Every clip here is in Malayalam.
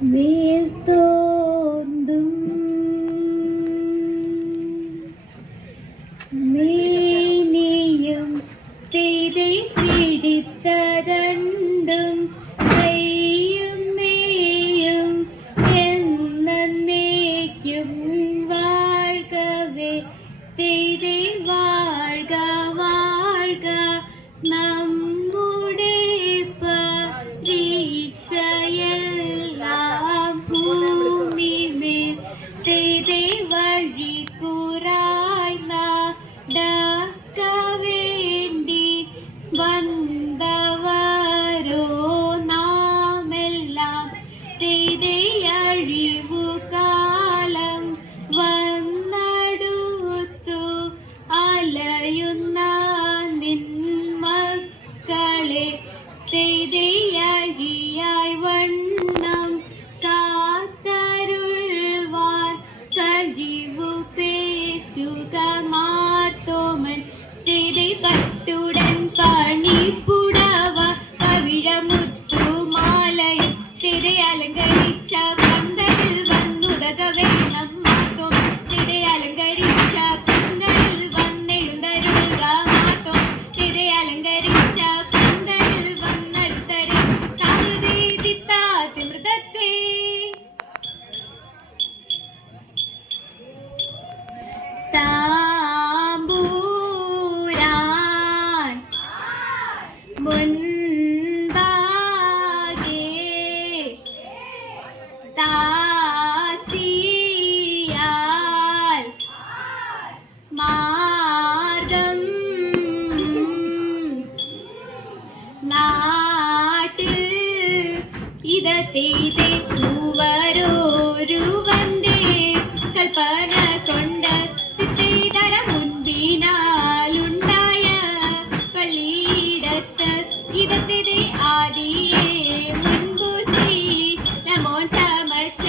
Visto give ഇതത്തേതെ മൂവരോരുവന്റെ കൽപ്പന കൊണ്ട് തിത്തേതര മുൻപിനാലുണ്ടായ പള്ളിയിടത്ത് ഇതത്തേതെ ആദിയെ മുൻപു ശ്രീ നമോ ചമച്ച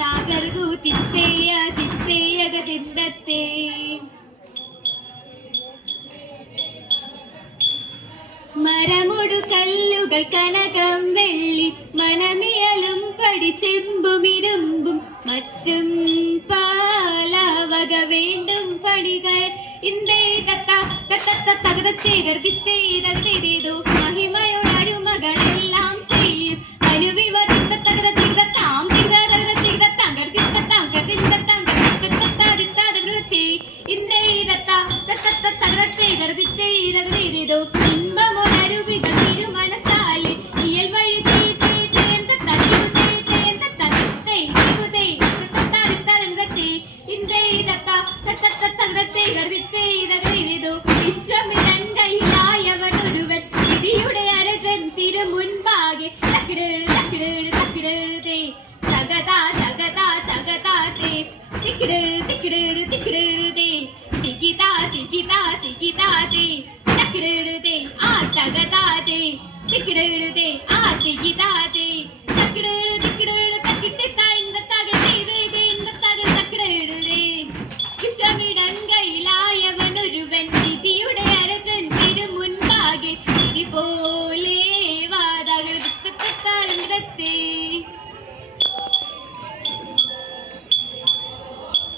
സാഗർഗു തിത്തേയ തിത്തേയക തിണ്ടത്തെ. മരമൊടു കല്ലുകൾ കനകം വെള്ളി മനമിയലും പടിച്ചെമ്പും ഇരുമ്പും മറ്റും പലവക വേണ്ടും പണികൾ. ഇന്തേ കത്ത തകതത്തെ ഗർഭിത്തേ തകതേതേതോ മഹിമയോടരുമകളെല്ലാം തകതത്തെ ഗർഭിത്തേ തകതേതേതോ വിശ്വമിതൻ കയ്യിലായവൻ ഒരുവൻ വിധിയുടെ അരജൻ തിരു മുൻപാകെ തക്കിടേഴ് തക്കിടേഴ് തക്കിടേഴുതേ തകതാ തകതാ തേ. തിക്കിടേഴ് തിക്കിടേഴ് തിക്കിടേഴുതേ തക്കിടേഴുതേ ആ തകതാ തേ തിക്കിടേഴുതേ ആ തികിതാ തേ